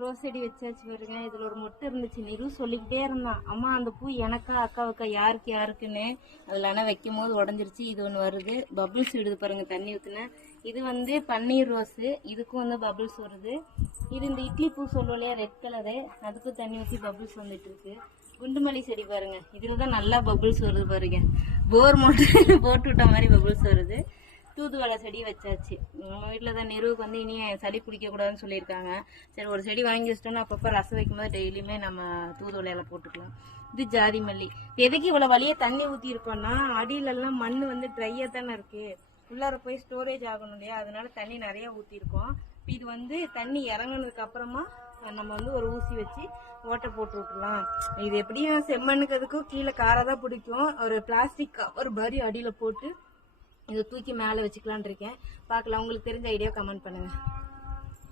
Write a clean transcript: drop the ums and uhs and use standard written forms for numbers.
Rose செடி வச்சாச்சு பாருங்க. இதுல ஒரு மொட்டை இருந்துச்சு. நிரு சொல்லிக்கிட்டே இருந்தான், அம்மா அந்த பூ எனக்கா அக்காவுக்கா யாருக்குன்னு. அதுல ஆனா வைக்கும் போது உடஞ்சிருச்சு. இது ஒன்று வருது, பபிள்ஸ் விடுது பாருங்க தண்ணி ஊத்துன. இது வந்து பன்னீர் ரோஸு, இதுக்கும் வந்து பபிள்ஸ் வருது. இது இந்த இட்லி பூ சொல்லுவோம் இல்லையா, ரெட் கலரு, அதுக்கும் தண்ணி ஊற்றி பபிள்ஸ் வந்துட்டு இருக்கு. குண்டுமல்லி செடி பாருங்க, இதுல தான் நல்லா பபிள்ஸ் வருது பாருங்க. போர் மோட்டர் போட்டு விட்ட மாதிரி பபிள்ஸ் வருது. தூதுவளை செடி வச்சாச்சு. நம்ம வீட்டில் தான் நிறுவுக்கு வந்து இனி சளி பிடிக்க கூடாதுன்னு சொல்லியிருக்காங்க. சரி ஒரு செடி வாங்கி வச்சிட்டோம்னா அப்பப்போ ரசம் வைக்கும்போது டெய்லியுமே நம்ம தூதுவளையில போட்டுக்கலாம். இது ஜாதி மல்லி. எதுக்கு இவ்வளவு வழியே தண்ணி ஊற்றி இருக்கோம்னா, அடியிலெல்லாம் மண் வந்து ட்ரையா தானே இருக்கு, உள்ளார போய் ஸ்டோரேஜ் ஆகணும் இல்லையா, அதனால தண்ணி நிறைய ஊற்றிருக்கோம். இது வந்து தண்ணி இறங்கினதுக்கு அப்புறமா நம்ம வந்து ஒரு ஊசி வச்சு ஓட்டை போட்டு விட்டுலாம். இது எப்படியும் செம்மண்ணுக்கு அதுக்கும் கீழே காரதான் பிடிக்கும். ஒரு பிளாஸ்டிக் கவர் மாதிரி அடியில் போட்டு இதை தூக்கி மேலே வச்சுக்கலான் இருக்கேன். பார்க்கலாம். உங்களுக்கு தெரிஞ்ச ஐடியா கமெண்ட் பண்ணுங்க.